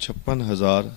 56,000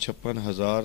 56,000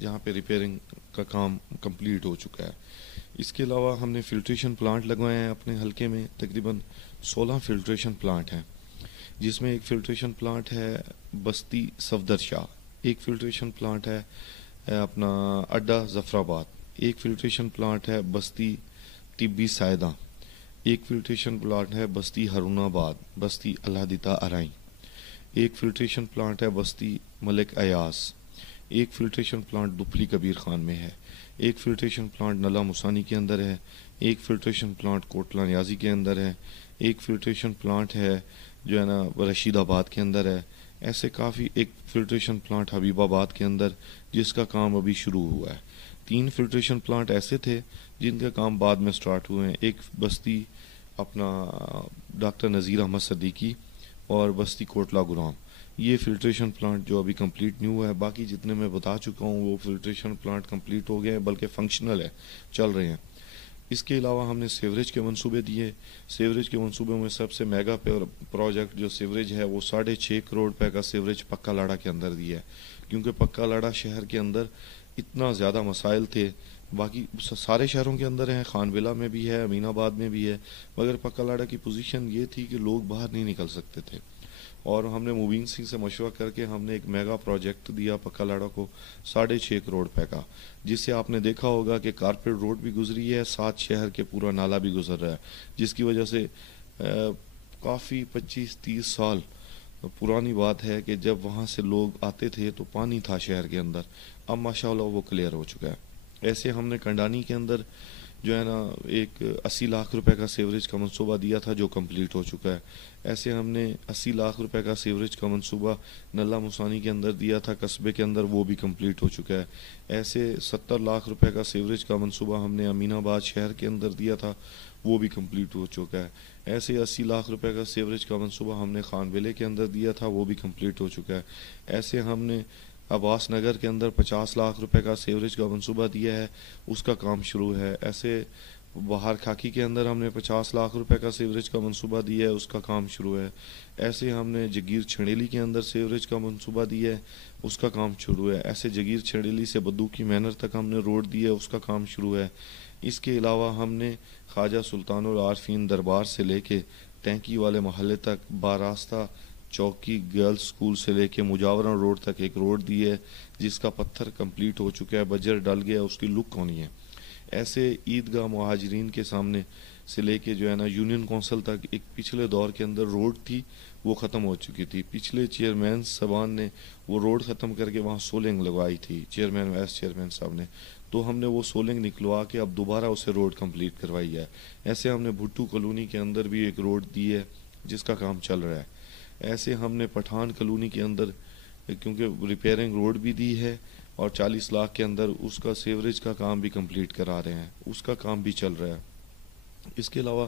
جہاں پہ ریپیئرنگ کا کام کمپلیٹ ہو چکا ہے. اس کے علاوہ ہم نے فلٹریشن پلانٹ لگوائے ہیں اپنے حلقے میں. تقریباً 16 فلٹریشن پلانٹ ہیں، جس میں ایک فلٹریشن پلانٹ ہے بستی صفدر شاہ، ایک فلٹریشن پلانٹ ہے اپنا اڈا ظفر آباد، ایک فلٹریشن پلانٹ ہے بستی طبی سائدہ، ایک فلٹریشن پلانٹ ہے بستی ہارون آباد، بستی اللہ دیتا ارائیں، ایک فلٹریشن پلانٹ ہے بستی ملک ایاز، ایک فلٹریشن پلانٹ دپلی کبیر خان میں ہے، ایک فلٹریشن پلانٹ نلا مسانی کے اندر ہے، ایک فلٹریشن پلانٹ کوٹلہ نیازی کے اندر ہے، ایک فلٹریشن پلانٹ ہے جو ہے نا رشید آباد کے اندر ہے. ایسے کافی، ایک فلٹریشن پلانٹ حبیب آباد کے اندر جس کا کام ابھی شروع ہوا ہے. 3 فلٹریشن پلانٹ ایسے تھے جن کا کام بعد میں سٹارٹ ہوئے ہیں، ایک بستی اپنا ڈاکٹر نذیر احمد صدیقی اور بستی کوٹلہ گرام. یہ فلٹریشن پلانٹ جو ابھی کمپلیٹ نہیں ہوا ہے. باقی جتنے میں بتا چکا ہوں وہ فلٹریشن پلانٹ کمپلیٹ ہو گئے ہیں، بلکہ فنکشنل ہے، چل رہے ہیں. اس کے علاوہ ہم نے سیوریج کے منصوبے دیے. سیوریج کے منصوبوں میں سب سے میگا پروجیکٹ جو سیوریج ہے وہ 6.5 کروڑ روپے کا سیوریج پکا لاڑا کے اندر دیا ہے، کیونکہ پکا لاڑا شہر کے اندر اتنا زیادہ مسائل تھے. باقی سارے شہروں کے اندر ہیں، خان بلہ میں بھی ہے، امین آباد میں بھی ہے، مگر پکا لاڑا کی پوزیشن یہ تھی کہ لوگ باہر نہیں نکل سکتے تھے. اور ہم نے مبین سنگھ سے مشورہ کر کے ہم نے ایک میگا پروجیکٹ دیا پکا لاڑا کو 6.5 کروڑ روپے کا، جس سے آپ نے دیکھا ہوگا کہ کارپیٹ روڈ بھی گزری ہے، ساتھ شہر کے پورا نالا بھی گزر رہا ہے، جس کی وجہ سے کافی 25-30 سال پرانی بات ہے کہ جب وہاں سے لوگ آتے تھے تو پانی تھا شہر کے اندر. اب ماشاءاللہ وہ کلیئر ہو چکا ہے. ایسے ہم نے کنڈانی کے اندر جو ہے نا ایک 80 لاکھ روپے کا سیوریج کا منصوبہ دیا تھا جو کمپلیٹ ہو چکا ہے. ایسے ہم نے 80 لاکھ روپے کا سیوریج کا منصوبہ نلا مسانی کے اندر دیا تھا قصبے کے اندر، وہ بھی کمپلیٹ ہو چکا ہے. ایسے 70 لاکھ روپے کا سیوریج کا منصوبہ ہم نے امین آباد شہر کے اندر دیا تھا، وہ بھی کمپلیٹ ہو چکا ہے. ایسے 80 لاکھ روپے کا سیوریج کا منصوبہ ہم نے خان بلے کے اندر دیا تھا، وہ بھی کمپلیٹ ہو چکا ہے. ایسے ہم نے عباس نگر کے اندر 50 لاکھ روپے کا سیوریج کا منصوبہ دیا ہے، اس کا کام شروع ہے. ایسے باہر کھاکی کے اندر ہم نے 50 لاکھ روپے کا سیوریج کا منصوبہ دیا ہے، اس کا کام شروع ہے. ایسے ہم نے جگیر چھڑیلی کے اندر سیوریج کا منصوبہ دیا ہے، اس کا کام شروع ہے. ایسے جگیر چھڑیلی سے بدو کی مینر تک ہم نے روڈ دی ہے، اس کا کام شروع ہے. اس کے علاوہ ہم نے خواجہ سلطان العارفین دربار سے لے کے ٹینکی والے محلے تک، باراستہ چوکی گرلز سکول سے لے کے مجاورن روڈ تک ایک روڈ دی ہے، جس کا پتھر کمپلیٹ ہو چکا ہے، بجر ڈل گیا، اس کی لک ہونی ہے. ایسے عیدگاہ مہاجرین کے سامنے سے لے کے جو ہے نا یونین کونسل تک ایک پچھلے دور کے اندر روڈ تھی، وہ ختم ہو چکی تھی. پچھلے چیئرمین صاحبان نے وہ روڈ ختم کر کے وہاں سولنگ لگوائی تھی، چیئرمین وائس چیئرمین صاحب نے، تو ہم نے وہ سولنگ نکلوا کے اب دوبارہ اسے روڈ کمپلیٹ کروائی ہے. ایسے ہم نے بھٹو کالونی کے اندر بھی ایک روڈ دی ہے جس کا کام چل رہا ہے. ایسے ہم نے پٹھان کالونی کے اندر کیونکہ ریپیئرنگ روڈ بھی دی ہے اور 40 لاکھ کے اندر اس کا سیوریج کا کام بھی کمپلیٹ کرا رہے ہیں، اس کا کام بھی چل رہا ہے. اس کے علاوہ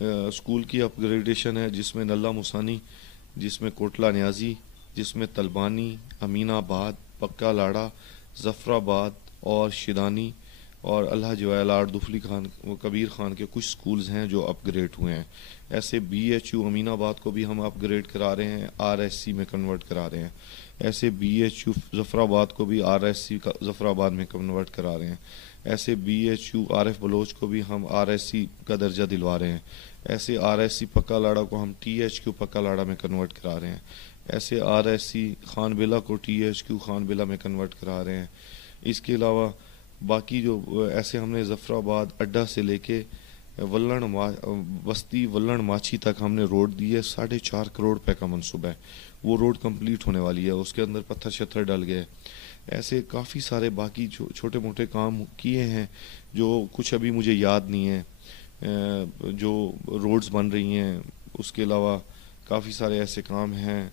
اسکول کی اپ گریڈیشن ہے، جس میں نلا مسانی، جس میں کوٹلہ نیازی، جس میں تلبانی، امین آباد، پکا لاڑا، ظفر آباد اور شیدانی اور اللہ جویلار دفلی خان کبیر خان کے کچھ سکولز ہیں جو اپ گریڈ ہوئے ہیں. ایسے بی ایچ یو امین آباد کو بھی ہم اپ گریڈ کرا رہے ہیں، آر ایس سی میں کنورٹ کرا رہے ہیں. ایسے بی ایچ یو ظفر آباد کو بھی آر ایس سی ظفر آباد میں کنورٹ کرا رہے ہیں. ایسے بی ایچ یو عارف بلوچ کو بھی ہم آر ایس سی کا درجہ دلوا رہے ہیں. ایسے آر ایس سی پکا لاڑا کو ہم ٹی ایچ کیو پکا لاڑا میں کنورٹ کرا رہے ہیں. ایسے آر ایس سی خان بلہ کو ٹی ایچ کیو خان بلہ میں کنورٹ کرا رہے ہیں. اس کے علاوہ باقی جو ایسے ہم نے ظفر آباد اڈا سے لے کے بستی ولن ماچھی تک ہم نے روڈ دی ہے. 4.5 کروڑ روپے کا منصوبہ ہے، وہ روڈ کمپلیٹ ہونے والی ہے، اس کے اندر پتھر شتھر ڈل گئے. ایسے کافی سارے باقی چھوٹے موٹے کام کیے ہیں جو کچھ ابھی مجھے یاد نہیں ہے جو روڈز بن رہی ہیں. اس کے علاوہ کافی سارے ایسے کام ہیں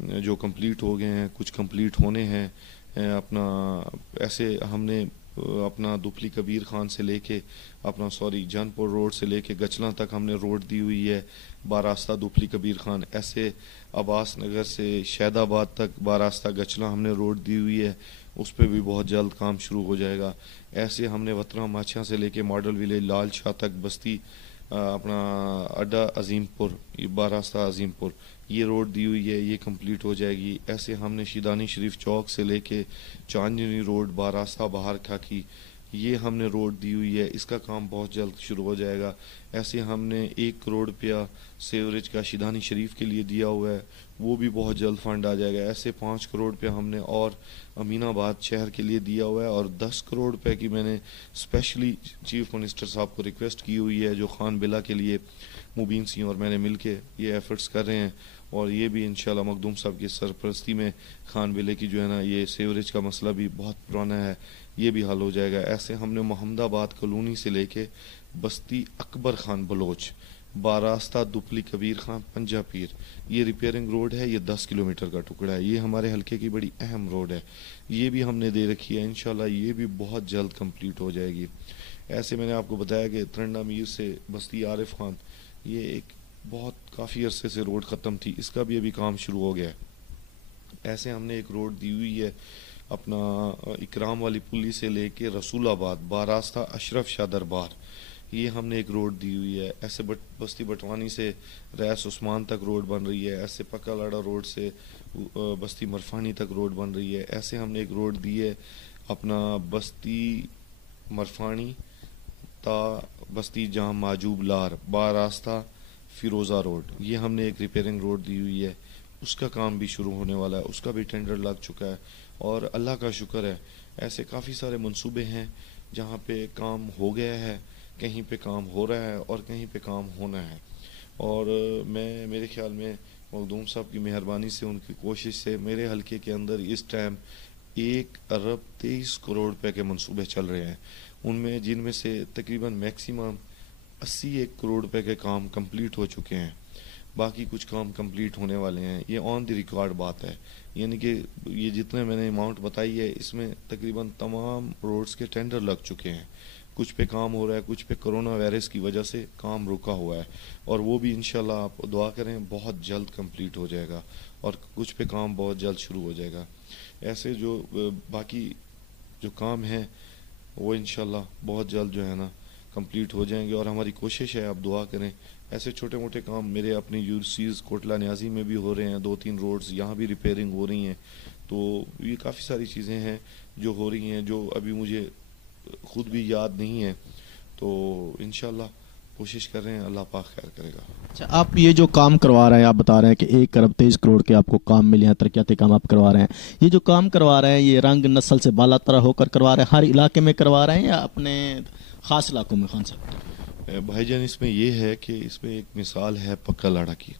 جو کمپلیٹ ہو گئے ہیں، کچھ کمپلیٹ ہونے ہیں. ایسے ہم نے اپنا دپلی کبیر خان سے لے کے جان پور روڈ سے لے کے گچلاں تک ہم نے روڈ دی ہوئی ہے، باراستہ دپلی کبیر خان. ایسے عباس نگر سے شہد آباد تک باراستہ گچلاں ہم نے روڈ دی ہوئی ہے، اس پہ بھی بہت جلد کام شروع ہو جائے گا. ایسے ہم نے وطرہ ماچھیاں سے لے کے ماڈل ولیج لال شاہ تک بستی اپنا اڈا عظیم پور، یہ باراستہ عظیم پور، یہ روڈ دی ہوئی ہے، یہ کمپلیٹ ہو جائے گی۔ ایسے ہم نے شیدانی شریف چوک سے لے کے چاندنی روڈ باراستہ باہر کھا کی، یہ ہم نے روڈ دی ہوئی ہے، اس کا کام بہت جلد شروع ہو جائے گا۔ ایسے ہم نے 1 کروڑ روپیہ سیوریج کا شیدانی شریف کے لیے دیا ہوا ہے، وہ بھی بہت جلد فنڈ آ جائے گا۔ ایسے 5 کروڑ روپیہ ہم نے اور امین آباد شہر کے لیے دیا ہوا ہے، اور 10 کروڑ روپے کی میں نے اسپیشلی چیف منسٹر صاحب کو ریکویسٹ کی ہوئی ہے، جو خان بلا کے لیے مبین سنگھ اور میں نے مل کے یہ ایفرٹس کر رہے ہیں، اور یہ بھی انشاءاللہ مخدوم صاحب کی سرپرستی میں خان بلے کی جو ہے نا یہ سیوریج کا مسئلہ بھی بہت پرانا ہے، یہ بھی حل ہو جائے گا۔ ایسے ہم نے محمد آباد کالونی سے لے کے بستی اکبر خان بلوچ، باراستہ دپلی کبیر خان پنجہ پیر، یہ ریپیئرنگ روڈ ہے، یہ 10 کلومیٹر کا ٹکڑا ہے، یہ ہمارے حلقے کی بڑی اہم روڈ ہے، یہ بھی ہم نے دے رکھی ہے، انشاءاللہ یہ بھی بہت جلد کمپلیٹ ہو جائے گی۔ ایسے میں نے آپ کو بتایا کہ ترنڈا میر سے بستی عارف خان، یہ ایک بہت کافی عرصے سے روڈ ختم تھی، اس کا بھی ابھی کام شروع ہو گیا ہے۔ ایسے ہم نے ایک روڈ دی ہوئی ہے اپنا اکرام والی پلی سے لے کے رسول آباد باراستہ اشرف شاہ دربار، یہ ہم نے ایک روڈ دی ہوئی ہے۔ ایسے بستی بٹوانی سے ریس عثمان تک روڈ بن رہی ہے، ایسے پکا لاڑا روڈ سے بستی مرفانی تک روڈ بن رہی ہے۔ ایسے ہم نے ایک روڈ دی ہے اپنا بستی مرفانی تا بستی جہاں معجوب لار باراستہ فیروزہ روڈ، یہ ہم نے ایک ریپیئرنگ روڈ دی ہوئی ہے، اس کا کام بھی شروع ہونے والا ہے، اس کا بھی ٹینڈر لگ چکا ہے، اور اللہ کا شکر ہے ایسے کافی سارے منصوبے ہیں جہاں پہ کام ہو گیا ہے، کہیں پہ کام ہو رہا ہے، اور کہیں پہ کام ہونا ہے۔ اور میرے خیال میں مخدوم صاحب کی مہربانی سے، ان کی کوشش سے میرے حلقے کے اندر اس ٹائم 1 ارب 23 کروڑ روپے کے منصوبے چل رہے ہیں، ان میں جن میں سے تقریباً میکسیمم 81 کروڑ روپے کے کام کمپلیٹ ہو چکے ہیں، باقی کچھ کام کمپلیٹ ہونے والے ہیں۔ یہ آن دی ریکارڈ بات ہے، یعنی کہ یہ جتنے میں نے اماؤنٹ بتائی ہے اس میں تقریباً تمام روڈز کے ٹینڈر لگ چکے ہیں، کچھ پہ کام ہو رہا ہے، کچھ پہ کرونا وائرس کی وجہ سے کام رکا ہوا ہے، اور وہ بھی انشاءاللہ آپ دعا کریں بہت جلد کمپلیٹ ہو جائے گا، اور کچھ پہ کام بہت جلد شروع ہو جائے گا۔ ایسے جو باقی جو کام ہیں وہ انشاءاللہ بہت جلد جو ہے نا کمپلیٹ ہو جائیں گے، اور ہماری کوشش ہے آپ دعا کریں۔ ایسے چھوٹے موٹے کام میرے اپنی یورسیز کوٹلہ نیازی میں بھی ہو رہے ہیں، 2-3 روڈز یہاں بھی ریپیئرنگ ہو رہی ہیں، تو یہ کافی ساری چیزیں ہیں جو ہو رہی ہیں، جو ابھی مجھے خود بھی یاد نہیں ہے، تو انشاءاللہ کوشش کر رہے ہیں، اللہ پاک خیر کرے گا۔ اچھا، آپ یہ جو کام کروا رہے ہیں، آپ بتا رہے ہیں کہ 1 ارب 23 کروڑ کے آپ کو کام ملے ہیں، ترقیاتی کام آپ کروا رہے ہیں، یہ جو کام کروا رہے ہیں یہ رنگ نسل سے بالا تر ہو کر کروا رہے ہیں، ہر علاقے میں کروا رہے ہیں یا اپنے خاص علاقوں میں؟ خان صاحب بھائی جان، اس میں یہ ہے کہ اس میں ایک مثال ہے پکا لاڑا کی۔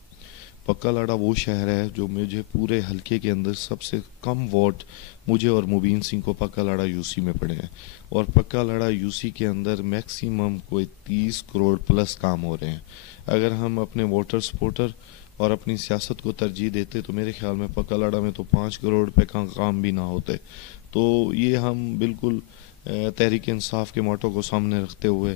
پکا لاڑا وہ شہر ہے جو مجھے پورے حلقے کے اندر سب سے کم ووٹ مجھے اور مبین سنگھ کو پکا لاڑا یو سی میں پڑے ہیں، اور پکا لاڑا یو سی کے اندر میکسیمم کوئی 30 کروڑ پلس کام ہو رہے ہیں۔ اگر ہم اپنے ووٹر سپورٹر اور اپنی سیاست کو ترجیح دیتے تو میرے خیال میں پکا لاڑا میں تو 5 کروڑ روپے کا کام بھی نہ ہوتے۔ تو یہ ہم بالکل تحریک انصاف کے موٹو کو سامنے رکھتے ہوئے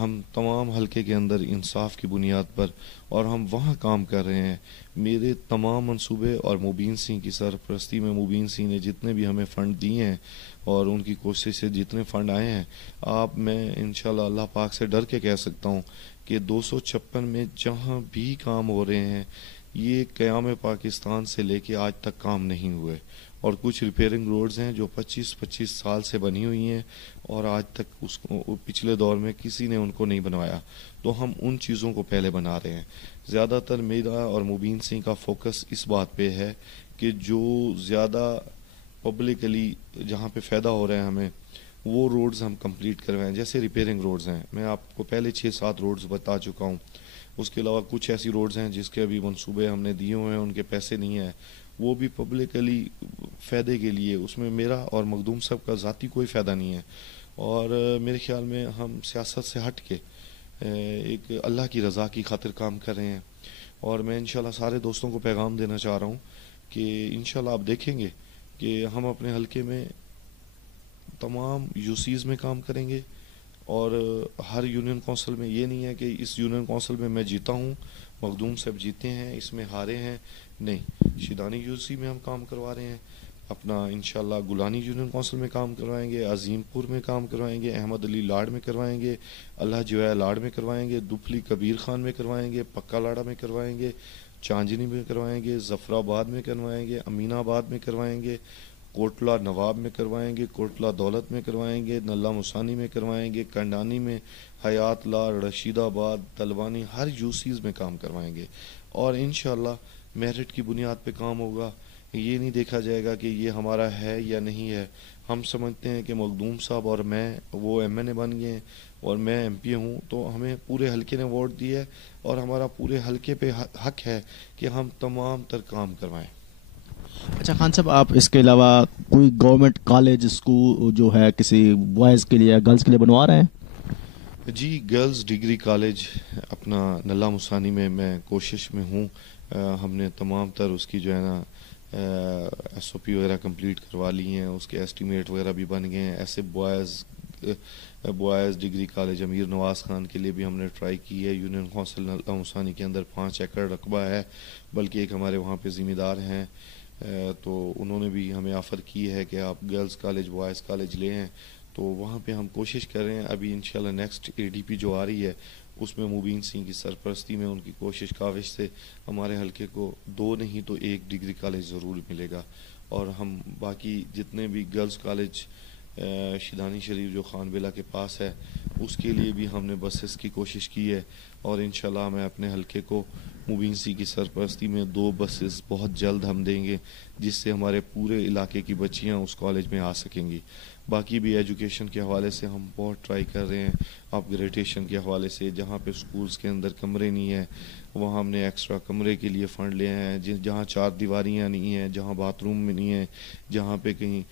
ہم تمام حلقے کے اندر انصاف کی بنیاد پر اور ہم وہاں کام کر رہے ہیں۔ میرے تمام منصوبے اور مبین سنگھ کی سرپرستی میں مبین سنگھ نے جتنے بھی ہمیں فنڈ دیے ہیں اور ان کی کوشش سے جتنے فنڈ آئے ہیں، میں انشاءاللہ اللہ پاک سے ڈر کے کہہ سکتا ہوں کہ 256 میں جہاں بھی کام ہو رہے ہیں یہ قیام پاکستان سے لے کے آج تک کام نہیں ہوئے، اور کچھ ریپیئرنگ روڈز ہیں جو 25 سال سے بنی ہوئی ہیں اور آج تک اس کو پچھلے دور میں کسی نے ان کو نہیں بنوایا، تو ہم ان چیزوں کو پہلے بنا رہے ہیں۔ زیادہ تر میرا اور مبین سنگھ کا فوکس اس بات پہ ہے کہ جو زیادہ پبلکلی جہاں پہ فائدہ ہو رہا ہے ہمیں وہ روڈز ہم کمپلیٹ کروائیں، جیسے ریپیئرنگ روڈز ہیں۔ میں آپ کو پہلے 6-7 روڈز بتا چکا ہوں، اس کے علاوہ کچھ ایسی روڈز ہیں جس کے ابھی منصوبے ہم نے دیے ہوئے ہیں، ان کے پیسے نہیں ہیں، وہ بھی پبلکلی فائدے کے لیے، اس میں میرا اور مخدوم صاحب کا ذاتی کوئی فائدہ نہیں ہے، اور میرے خیال میں ہم سیاست سے ہٹ کے ایک اللہ کی رضا کی خاطر کام کر رہے ہیں۔ اور میں انشاءاللہ سارے دوستوں کو پیغام دینا چاہ رہا ہوں کہ انشاءاللہ آپ دیکھیں گے کہ ہم اپنے حلقے میں تمام یوسیز میں کام کریں گے، اور ہر یونین کونسل میں یہ نہیں ہے کہ اس یونین کونسل میں میں جیتا ہوں، مخدوم صاحب جیتے ہیں، اس میں ہارے ہیں، نہیں، شیدانی یو سی میں ہم کام کروا رہے ہیں، اپنا انشاءاللہ گولانی یونین کونسل میں کام کروائیں گے, عظیم پور میں کام کروائیں گے, احمد علی لاڑ میں کروائیں گے, اللہ جو لاڑ میں کروائیں گے, دپلی کبیر خان میں کروائیں گے, پکا لاڑا میں کروائیں گے, چانجنی میں کروائیں گے, ظفر آباد میں کروائیں گے, امین آباد میں کروائیں گے, کوٹلہ نواب میں کروائیں گے, کوٹلہ دولت میں کروائیں گے, نلہ مسانی میں کروائیں گے, کنڈانی میں, حیات لا, رشید آباد, تلوانی, ہر یوسیز میں کام کروائیں گے. اور انشاءاللہ میرٹ کی بنیاد پہ کام ہوگا. یہ نہیں دیکھا جائے گا کہ یہ ہمارا ہے یا نہیں ہے. ہم سمجھتے ہیں کہ مخدوم صاحب اور میں وہ ایم این اے بن گئے ہیں اور میں ایم پی ہوں, تو ہمیں پورے حلقے نے ووٹ دیا ہے اور ہمارا پورے حلقے پہ حق ہے کہ ہم تمام تر کام کروائیں. اچھا خان صاحب, آپ اس کے علاوہ کوئی گورنمنٹ کالج اسکول جو ہے کسی بوائز کے لیے گرلز کے لیے بنوا رہے ہیں؟ جی, گرلز ڈگری کالج اپنا نلہ مسانی میں کوشش میں ہوں. ہم نے تمام تر اس کی جو ہے نا ایس او پی وغیرہ کمپلیٹ کروا لی ہیں, اس کے ایسٹیمیٹ وغیرہ بھی بن گئے ہیں. ایسے بوائز ڈگری کالج امیر نواز خان کے لیے بھی ہم نے ٹرائی کی ہے. یونین کونسل نلہ مسانی کے اندر 5 ایکڑ رقبہ ہے, بلکہ ایک ہمارے وہاں پہ ذمہ دار ہیں, تو انہوں نے بھی ہمیں آفر کی ہے کہ آپ گرلز کالج بوائز کالج لے ہیں. تو وہاں پہ ہم کوشش کر رہے ہیں. ابھی انشاءاللہ نیکسٹ اے ڈی پی جو آ رہی ہے اس میں مبین سنگھ کی سرپرستی میں ان کی کوشش کاوش سے ہمارے حلقے کو 2 نہیں تو 1 ڈگری کالج ضرور ملے گا. اور ہم باقی جتنے بھی گرلز کالج شیدانی شریف جو خان بلا کے پاس ہے اس کے لیے بھی ہم نے بسز کی کوشش کی ہے, اور انشاءاللہ میں اپنے حلقے کو مبین سنگھ کی سرپرستی میں 2 بسز بہت جلد ہم دیں گے, جس سے ہمارے پورے علاقے کی بچیاں اس کالج میں آ سکیں گی. باقی بھی ایجوکیشن کے حوالے سے ہم بہت ٹرائی کر رہے ہیں. اپ گریڈیشن کے حوالے سے جہاں پہ سکولز کے اندر کمرے نہیں ہیں وہاں ہم نے ایکسٹرا کمرے کے لیے فنڈ لے ہیں. جہاں 4 دیواریاں نہیں ہیں, جہاں باتھ روم میں نہیں ہیں, جہاں پہ کہیں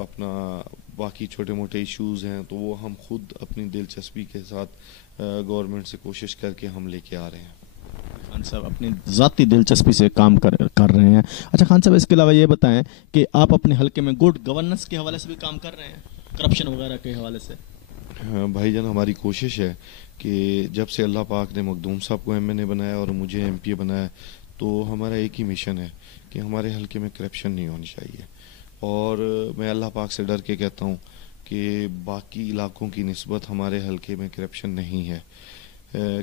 اپنا باقی چھوٹے موٹے ایشوز ہیں, تو وہ ہم خود اپنی دلچسپی کے ساتھ گورنمنٹ سے کوشش کر کے ہم لے کے آ رہے ہیں. خان صاحب اپنی ذاتی دلچسپی سے کام کر رہے ہیں. اچھا خان صاحب, اس کے علاوہ یہ بتائیں کہ آپ اپنے حلقے میں گڈ گورننس کے حوالے سے بھی کام کر رہے ہیں, کرپشن وغیرہ کے حوالے سے؟ بھائی جان, ہماری کوشش ہے کہ جب سے اللہ پاک نے مخدوم صاحب کو ایم این اے بنایا اور مجھے ایم پی اے بنایا, تو ہمارا ایک ہی مشن ہے کہ ہمارے حلقے میں کرپشن نہیں ہونی چاہیے. اور میں اللہ پاک سے ڈر کے کہتا ہوں کہ باقی علاقوں کی نسبت ہمارے حلقے میں کرپشن نہیں ہے.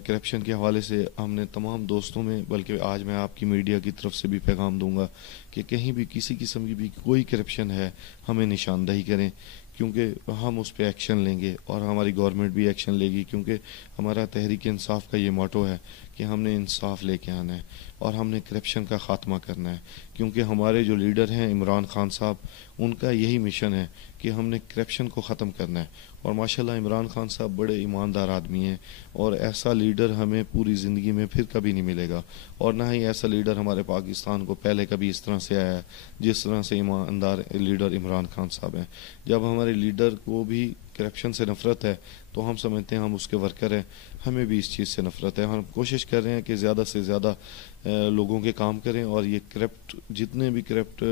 کرپشن کے حوالے سے ہم نے تمام دوستوں میں, بلکہ آج میں آپ کی میڈیا کی طرف سے بھی پیغام دوں گا کہ کہیں بھی کسی قسم کی بھی کوئی کرپشن ہے ہمیں نشاندہی کریں, کیونکہ ہم اس پہ ایکشن لیں گے اور ہماری گورنمنٹ بھی ایکشن لے گی. کیونکہ ہمارا تحریک انصاف کا یہ موٹو ہے کہ ہم نے انصاف لے کے آنا ہے اور ہم نے کرپشن کا خاتمہ کرنا ہے. کیونکہ ہمارے جو لیڈر ہیں عمران خان صاحب, ان کا یہی مشن ہے کہ ہم نے کرپشن کو ختم کرنا ہے. اور ماشاءاللہ عمران خان صاحب بڑے ایماندار آدمی ہیں, اور ایسا لیڈر ہمیں پوری زندگی میں پھر کبھی نہیں ملے گا, اور نہ ہی ایسا لیڈر ہمارے پاکستان کو پہلے کبھی اس طرح سے آیا ہے جس طرح سے ایماندار لیڈر عمران خان صاحب ہیں. جب ہمارے لیڈر کو بھی کرپشن سے نفرت ہے تو ہم سمجھتے ہیں ہم اس کے ورکر ہیں, ہمیں بھی اس چیز سے نفرت ہے. ہم کوشش کر رہے ہیں کہ زیادہ سے زیادہ لوگوں کے کام کریں, اور یہ کرپٹ جتنے بھی کرپٹ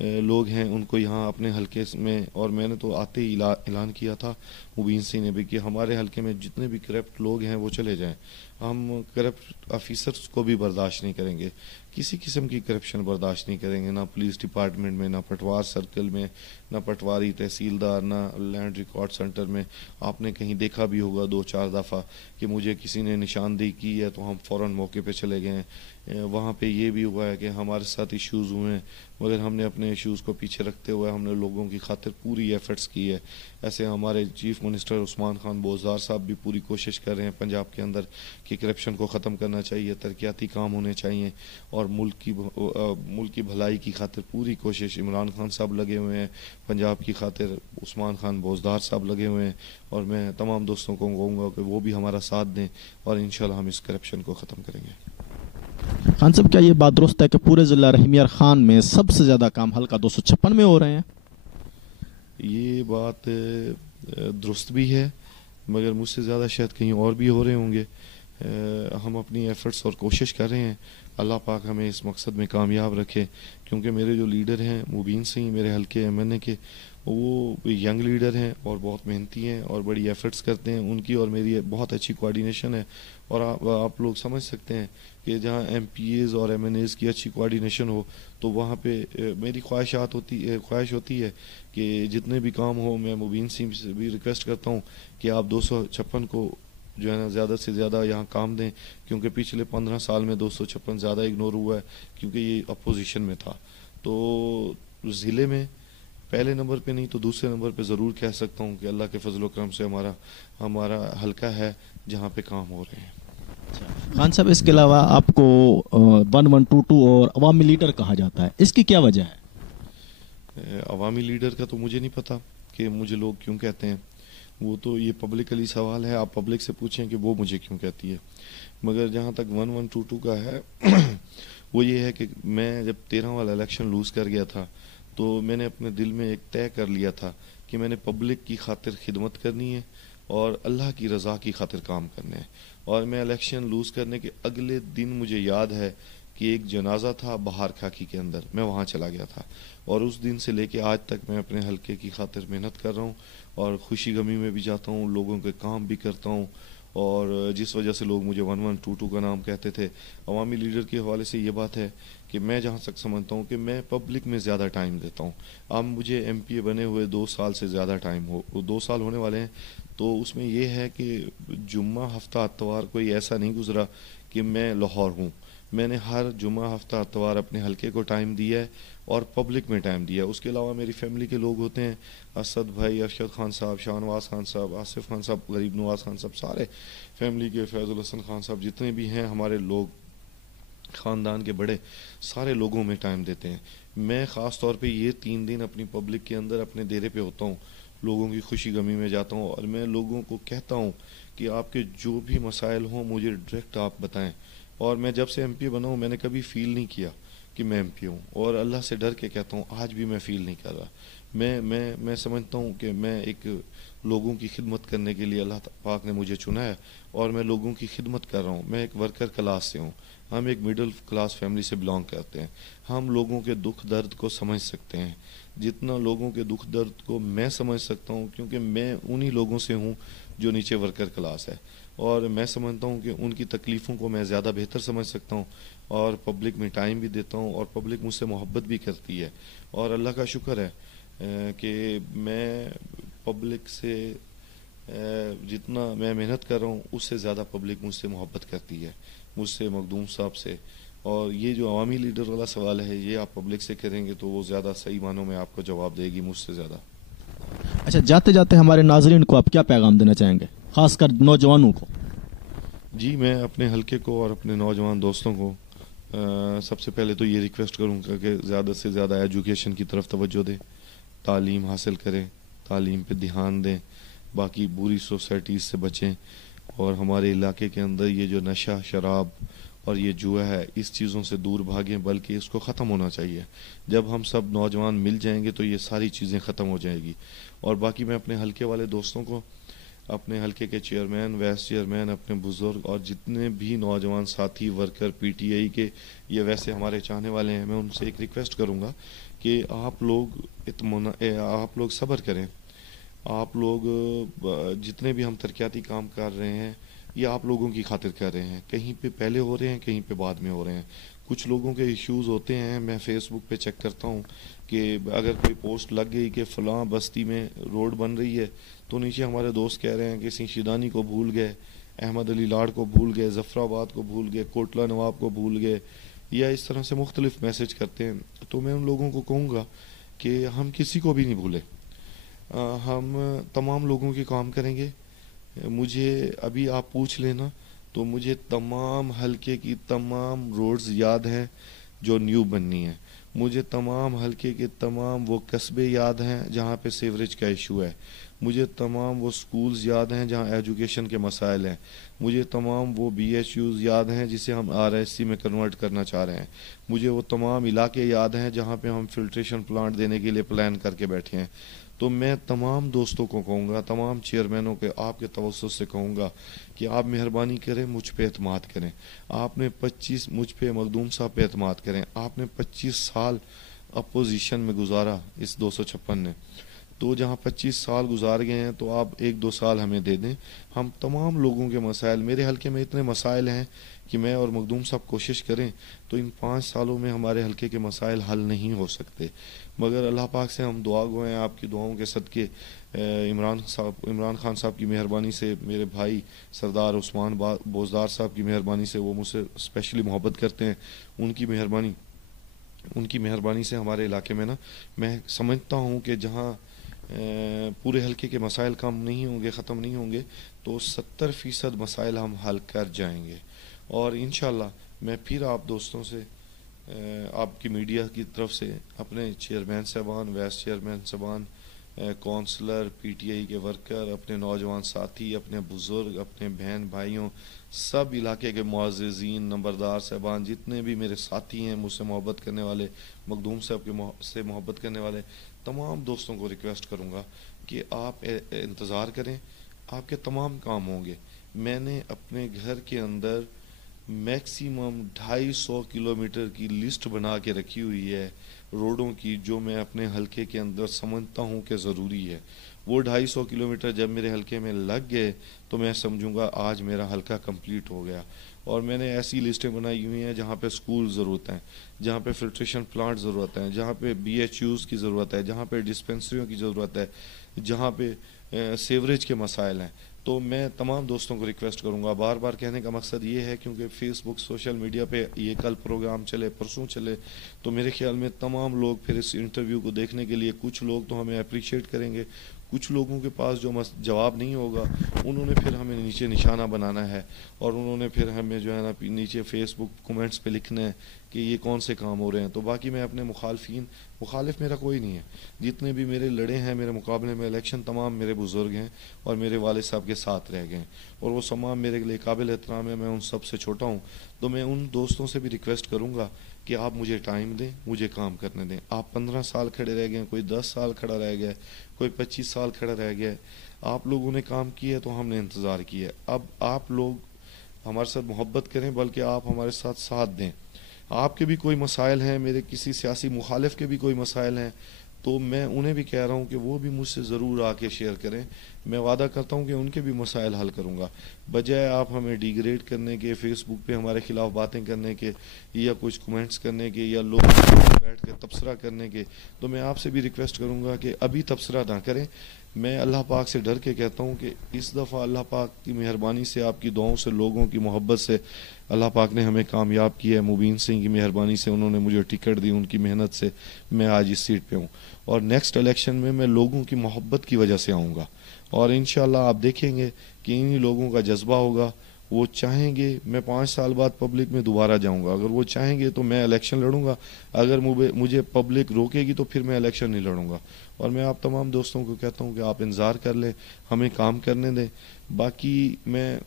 لوگ ہیں ان کو یہاں اپنے حلقے میں, اور میں نے تو آتے ہی اعلان کیا تھا مبین سنگھ نے بھی کہ ہمارے حلقے میں جتنے بھی کرپٹ لوگ ہیں وہ چلے جائیں. ہم کرپٹ آفیسرز کو بھی برداشت نہیں کریں گے, کسی قسم کی کرپشن برداشت نہیں کریں گے, نہ پولیس ڈپارٹمنٹ میں, نہ پٹوار سرکل میں, نہ پٹواری تحصیلدار, نہ لینڈ ریکارڈ سینٹر میں. آپ نے کہیں دیکھا بھی ہوگا 2-4 دفعہ کہ مجھے کسی نے نشاندہی کی ہے تو ہم فوراً موقع پہ چلے گئے ہیں. وہاں پہ یہ بھی ہوا ہے کہ ہمارے ساتھ ایشوز ہوئے ہیں, مگر ہم نے اپنے ایشوز کو پیچھے رکھتے ہوئے ہم نے لوگوں کی خاطر پوری ایفرٹس کی ہے. ایسے ہمارے چیف منسٹر عثمان خان بوزدار صاحب بھی پوری کوشش کر رہے ہیں پنجاب کے اندر کہ کرپشن کو ختم کرنا چاہیے, ترقیاتی کام ہونے چاہیے, اور ملک کی بھلائی کی خاطر پوری کوشش. عمران خان صاحب لگے ہوئے ہیں پنجاب کی خاطر, عثمان خان بوزدار صاحب لگے ہوئے ہیں, اور میں تمام دوستوں کو کہوں گا کہ وہ بھی ہمارا ساتھ دیں, اور انشاءاللہ ہم اس کرپشن کو ختم کریں گے. خان صاحب, کیا یہ بات درست ہے کہ پورے ضلع رحیم یار خان میں سب سے زیادہ کام حلقہ 256 میں ہو رہے ہیں؟ یہ بات درست بھی ہے, مگر مجھ سے زیادہ شاید کہیں اور بھی ہو رہے ہوں گے. ہم اپنی ایفرٹس اور کوشش کر رہے ہیں, اللہ پاک ہمیں اس مقصد میں کامیاب رکھے. کیونکہ میرے جو لیڈر ہیں مبین سنگھ, میرے حلقے ایم این اے کے, وہ ینگ لیڈر ہیں اور بہت محنتی ہیں اور بڑی ایفرٹس کرتے ہیں. ان کی اور میری بہت اچھی کوآرڈینیشن ہے, اور آپ لوگ سمجھ سکتے ہیں کہ جہاں ایم پی ایز اور ایم این ایز کی اچھی کوآرڈینیشن ہو تو وہاں پہ میری خواہش ہوتی ہے کہ جتنے بھی کام ہو, میں مبین سنگھ سے بھی ریکویسٹ کرتا ہوں کہ آپ 256 کو جو ہے نا زیادہ سے زیادہ یہاں کام دیں, کیونکہ پچھلے 15 سال میں 256 زیادہ اگنور ہوا ہے کیونکہ یہ اپوزیشن میں تھا. تو ضلع میں پہلے نمبر پہ نہیں تو دوسرے نمبر پہ ضرور کہہ سکتا ہوں کہ اللہ کے فضل و کرم سے ہمارا حلقہ ہے جہاں پہ کام ہو رہے ہیں. خان صاحب, اس کے علاوہ آپ کو 1122 اور عوامی لیڈر کہا جاتا ہے, اس کی کیا وجہ ہے؟ عوامی لیڈر کا تو مجھے نہیں پتا کہ مجھے لوگ کیوں کہتے ہیں, وہ تو یہ پبلکلی سوال ہے, آپ پبلک سے پوچھیں کہ وہ مجھے کیوں کہتی ہے. مگر جہاں تک 1122 کا ہے وہ یہ ہے کہ میں جب 13 والا الیکشن لوز کر گیا تھا تو میں نے اپنے دل میں ایک طے کر لیا تھا کہ میں نے پبلک کی خاطر خدمت کرنی ہے اور اللہ کی رضا کی خاطر کام کرنے ہیں. اور میں الیکشن لوز کرنے کے اگلے دن مجھے یاد ہے کہ ایک جنازہ تھا بہار کھاکی کے اندر, میں وہاں چلا گیا تھا, اور اس دن سے لے کے آج تک میں اپنے حلقے کی خاطر محنت کر رہا ہوں اور خوشی غمی میں بھی جاتا ہوں, لوگوں کے کام بھی کرتا ہوں. اور جس وجہ سے لوگ مجھے 1122 کا نام کہتے تھے. عوامی لیڈر کے حوالے سے یہ بات ہے کہ میں جہاں تک سمجھتا ہوں کہ میں پبلک میں زیادہ ٹائم دیتا ہوں. اب مجھے ایم پی اے بنے ہوئے 2 سال سے زیادہ ٹائم 2 سال ہونے والے ہیں, تو اس میں یہ ہے کہ جمعہ ہفتہ اتوار کوئی ایسا نہیں گزرا کہ میں لاہور ہوں. میں نے ہر جمعہ ہفتہ اتوار اپنے حلقے کو ٹائم دیا ہے اور پبلک میں ٹائم دیا ہے. اس کے علاوہ میری فیملی کے لوگ ہوتے ہیں, اسد بھائی, ارشد خان صاحب, شاہ نواز خان صاحب, آصف خان صاحب, غریب نواز خان صاحب, سارے فیملی کے, فیض الحسن خان صاحب, جتنے بھی ہیں ہمارے لوگ خاندان کے بڑے, سارے لوگوں میں ٹائم دیتے ہیں. میں خاص طور پہ یہ 3 دن اپنی پبلک کے اندر اپنے ڈیرے پہ ہوتا ہوں, لوگوں کی خوشی غمی میں جاتا ہوں, اور میں لوگوں کو کہتا ہوں کہ آپ کے جو بھی مسائل ہوں مجھے ڈائریکٹ آپ بتائیں. اور میں جب سے ایم پی بنا ہوں میں نے کبھی فیل نہیں کیا کہ میں ایم پی ہوں, اور اللہ سے ڈر کے کہتا ہوں آج بھی میں فیل نہیں کر رہا. میں سمجھتا ہوں کہ میں ایک لوگوں کی خدمت کرنے کے لیے اللہ پاک نے مجھے چنا ہے, اور میں لوگوں کی خدمت کر رہا ہوں. میں ایک ورکر کلاس سے ہوں, ہم ایک مڈل کلاس فیملی سے بلانگ کرتے ہیں. ہم لوگوں کے دکھ درد کو سمجھ سکتے ہیں جتنا لوگوں کے دکھ درد کو میں سمجھ سکتا ہوں, کیونکہ میں انہی لوگوں سے ہوں جو نیچے ورکر کلاس ہے, اور میں سمجھتا ہوں کہ ان کی تکلیفوں کو میں زیادہ بہتر سمجھ سکتا ہوں, اور پبلک میں ٹائم بھی دیتا ہوں, اور پبلک مجھ سے محبت بھی کرتی ہے. اور اللہ کا شکر ہے کہ میں پبلک سے جتنا میں محنت کر رہا ہوں اس سے زیادہ پبلک مجھ سے محبت کرتی ہے, مجھ سے, مخدوم صاحب سے. اور یہ جو عوامی لیڈر والا سوال ہے یہ آپ پبلک سے کریں گے تو وہ زیادہ صحیح معنوں میں آپ کو جواب دے گی مجھ سے زیادہ. اچھا, جاتے جاتے ہمارے ناظرین کو آپ کیا پیغام دینا چاہیں گے, خاص کر نوجوانوں کو؟ جی, میں اپنے حلقے کو اور اپنے نوجوان دوستوں کو سب سے پہلے تو یہ ریکویسٹ کروں گا کہ زیادہ سے زیادہ ایجوکیشن کی طرف توجہ دیں, تعلیم حاصل کریں, تعلیم پہ دھیان دیں, باقی بری سوسائٹیز سے بچیں, اور ہمارے علاقے کے اندر یہ جو نشہ, شراب اور یہ جوا ہے اس چیزوں سے دور بھاگیں, بلکہ اس کو ختم ہونا چاہیے. جب ہم سب نوجوان مل جائیں گے تو یہ ساری چیزیں ختم ہو جائیں گی. اور باقی میں اپنے حلقے والے دوستوں کو, اپنے حلقے کے چیئرمین, وائس چیئرمین, اپنے بزرگ اور جتنے بھی نوجوان ساتھی, ورکر پی ٹی آئی کے یہ ویسے ہمارے چاہنے والے ہیں, میں ان سے ایک ریکویسٹ کروں گا کہ آپ لوگ صبر کریں. آپ لوگ جتنے بھی ہم ترقیاتی کام کر رہے ہیں یہ آپ لوگوں کی خاطر کر رہے ہیں, کہیں پہ پہلے ہو رہے ہیں, کہیں پہ بعد میں ہو رہے ہیں. کچھ لوگوں کے ایشوز ہوتے ہیں, میں فیس بک پہ چیک کرتا ہوں کہ اگر کوئی پوسٹ لگ گئی کہ فلاں بستی میں روڈ بن رہی ہے تو نیچے ہمارے دوست کہہ رہے ہیں کہ سی شیدانی کو بھول گئے, احمد علی لاڑ کو بھول گئے, ظفر آباد کو بھول گئے, کوٹلہ نواب کو بھول گئے, یا اس طرح سے مختلف میسج کرتے ہیں. تو میں ان لوگوں کو کہوں گا کہ ہم کسی کو بھی نہیں بھولے, ہم تمام لوگوں کے کام کریں گے. مجھے ابھی آپ پوچھ لینا تو مجھے تمام حلقے کی تمام روڈز یاد ہیں جو نیو بننی ہیں. مجھے تمام حلقے کے تمام وہ قصبے یاد ہیں جہاں پہ سیوریج کا ایشو ہے. مجھے تمام وہ سکولز یاد ہیں جہاں ایجوکیشن کے مسائل ہیں. مجھے تمام وہ بی ایچ یوز یاد ہیں جسے ہم آر ایس سی میں کنورٹ کرنا چاہ رہے ہیں. مجھے وہ تمام علاقے یاد ہیں جہاں پہ ہم فلٹریشن پلانٹ دینے کے لیے پلان کر کے بیٹھے ہیں. تو میں تمام دوستوں کو کہوں گا, تمام چیئرمینوں کے آپ کے توسط سے کہوں گا کہ آپ مہربانی کریں, مجھ پہ اعتماد کریں. آپ نے مجھ پہ مخدوم صاحب پہ اعتماد کریں. آپ نے 25 سال اپوزیشن میں گزارا اس 256 نے, تو جہاں 25 سال گزار گئے ہیں تو آپ 1-2 سال ہمیں دے دیں. ہم تمام لوگوں کے مسائل, میرے حلقے میں اتنے مسائل ہیں کہ میں اور مخدوم صاحب کوشش کریں تو ان 5 سالوں میں ہمارے حلقے کے مسائل حل نہیں ہو سکتے, مگر اللہ پاک سے ہم دعا گو ہیں آپ کی دعاؤں کے صدقے, عمران خان صاحب کی مہربانی سے, میرے بھائی سردار عثمان بوزدار صاحب کی مہربانی سے, وہ مجھ سے اسپیشلی محبت کرتے ہیں, ان کی مہربانی سے ہمارے علاقے میں نا, میں سمجھتا ہوں کہ جہاں پورے حلقے کے مسائل کم نہیں ہوں گے, ختم نہیں ہوں گے, تو 70% مسائل ہم حل کر جائیں گے. اور انشاءاللہ میں پھر آپ دوستوں سے, آپ کی میڈیا کی طرف سے, اپنے چیئرمین صاحبان, وائس چیئرمین صاحبان, کونسلر, پی ٹی آئی کے ورکر, اپنے نوجوان ساتھی, اپنے بزرگ, اپنے بہن بھائیوں, سب علاقے کے معززین, نمبردار صاحبان, جتنے بھی میرے ساتھی ہیں, مجھ سے محبت کرنے والے, مخدوم صاحب سے محبت کرنے والے, تمام دوستوں کو ریکویسٹ کروں گا کہ آپ انتظار کریں, آپ کے تمام کام ہوں گے. میں نے اپنے گھر کے اندر میکسیمم 250 کلومیٹر کی لسٹ بنا کے رکھی ہوئی ہے روڈوں کی, جو میں اپنے حلقے کے اندر سمجھتا ہوں کہ ضروری ہے. وہ 250 کلومیٹر جب میرے حلقے میں لگ گئے تو میں سمجھوں گا آج میرا حلقہ کمپلیٹ ہو گیا. اور میں نے ایسی لسٹیں بنائی ہوئی ہیں جہاں پہ سکول ضرورت ہیں, جہاں پہ فلٹریشن پلانٹ ضرورت ہیں, جہاں پہ بی ایچ یوز کی ضرورت ہے, جہاں پہ ڈسپنسریوں کی ضرورت ہے, جہاں پہ سیوریج کے مسائل ہیں. تو میں تمام دوستوں کو ریکویسٹ کروں گا, بار بار کہنے کا مقصد یہ ہے کیونکہ فیس بک, سوشل میڈیا پہ یہ کل پروگرام چلے, پرسوں چلے, تو میرے خیال میں تمام لوگ پھر اس انٹرویو کو دیکھنے کے لیے, کچھ لوگ تو ہمیں اپریشیٹ کریں گے, کچھ لوگوں کے پاس جو جواب نہیں ہوگا انہوں نے پھر ہمیں نیچے نشانہ بنانا ہے, اور انہوں نے پھر ہمیں جو ہے نا نیچے فیس بک کومنٹس پہ لکھنا ہے کہ یہ کون سے کام ہو رہے ہیں. تو باقی میں اپنے مخالف میرا کوئی نہیں ہے, جتنے بھی میرے لڑے ہیں میرے مقابلے میں الیکشن, تمام میرے بزرگ ہیں اور میرے والد صاحب کے ساتھ رہ گئے ہیں, اور وہ تمام میرے لیے قابل احترام ہے, میں ان سب سے چھوٹا ہوں. تو میں ان دوستوں سے بھی ریکویسٹ کروں گا کہ آپ مجھے ٹائم دیں, مجھے کام کرنے دیں. آپ 15 سال کھڑے رہ گئے, کوئی 10 سال کھڑا رہ گیا, کوئی 25 سال کھڑا رہ گیا, آپ لوگوں نے کام کیا ہے تو ہم نے انتظار کیا ہے. اب آپ لوگ ہمارے ساتھ محبت کریں, بلکہ آپ ہمارے ساتھ دیں. آپ کے بھی کوئی مسائل ہیں, میرے کسی سیاسی مخالف کے بھی کوئی مسائل ہیں, تو میں انہیں بھی کہہ رہا ہوں کہ وہ بھی مجھ سے ضرور آ کے شیئر کریں. میں وعدہ کرتا ہوں کہ ان کے بھی مسائل حل کروں گا, بجائے آپ ہمیں ڈیگریڈ کرنے کے, فیس بک پہ ہمارے خلاف باتیں کرنے کے, یا کچھ کمنٹس کرنے کے, یا لوگ بیٹھ کے تبصرہ کرنے کے. تو میں آپ سے بھی ریکویسٹ کروں گا کہ ابھی تبصرہ نہ کریں. میں اللہ پاک سے ڈر کے کہتا ہوں کہ اس دفعہ اللہ پاک کی مہربانی سے, آپ کی دعاؤں سے, لوگوں کی محبت سے اللہ پاک نے ہمیں کامیاب کیا ہے. مبین سنگھ کی مہربانی سے, انہوں نے مجھے ٹکٹ دی, ان کی محنت سے میں آج اس سیٹ پہ ہوں. اور نیکسٹ الیکشن میں لوگوں کی محبت کی وجہ سے آؤں گا, اور انشاءاللہ آپ دیکھیں گے کہ انہی لوگوں کا جذبہ ہوگا. وہ چاہیں گے میں 5 سال بعد پبلک میں دوبارہ جاؤں گا, اگر وہ چاہیں گے تو میں الیکشن لڑوں گا, اگر مجھے پبلک روکے گی تو پھر میں الیکشن نہیں لڑوں گا. اور میں آپ تمام دوستوں کو کہتا ہوں کہ آپ انتظار کر لیں, ہمیں کام کرنے دیں. باقی میں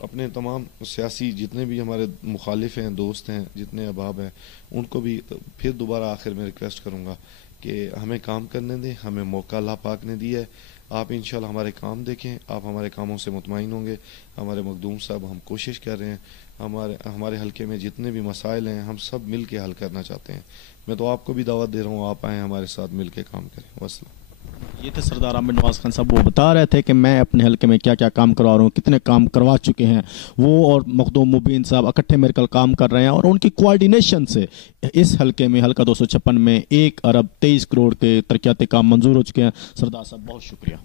اپنے تمام سیاسی جتنے بھی ہمارے مخالف ہیں, دوست ہیں, جتنے احباب ہیں, ان کو بھی پھر دوبارہ آخر میں ریکویسٹ کروں گا کہ ہمیں کام کرنے دیں. ہمیں موقع اللہ پاک نے دیا ہے, آپ انشاءاللہ ہمارے کام دیکھیں, آپ ہمارے کاموں سے مطمئن ہوں گے. ہمارے مخدوم صاحب, ہم کوشش کر رہے ہیں, ہمارے حلقے میں جتنے بھی مسائل ہیں ہم سب مل کے حل کرنا چاہتے ہیں. میں تو آپ کو بھی دعوت دے رہا ہوں, آپ آئیں ہمارے ساتھ مل کے کام کریں. والسلام. یہ تھے سردار عامر نواز خان صاحب, وہ بتا رہے تھے کہ میں اپنے حلقے میں کیا کیا کام کروا رہا ہوں, کتنے کام کروا چکے ہیں. وہ اور مخدوم مبین صاحب اکٹھے میرے کل کام کر رہے ہیں, اور ان کی کوارڈینیشن سے اس حلقے میں, حلقہ 256 میں 1 ارب 23 کروڑ کے ترقیاتی کام منظور ہو چکے ہیں. سردار صاحب بہت شکریہ.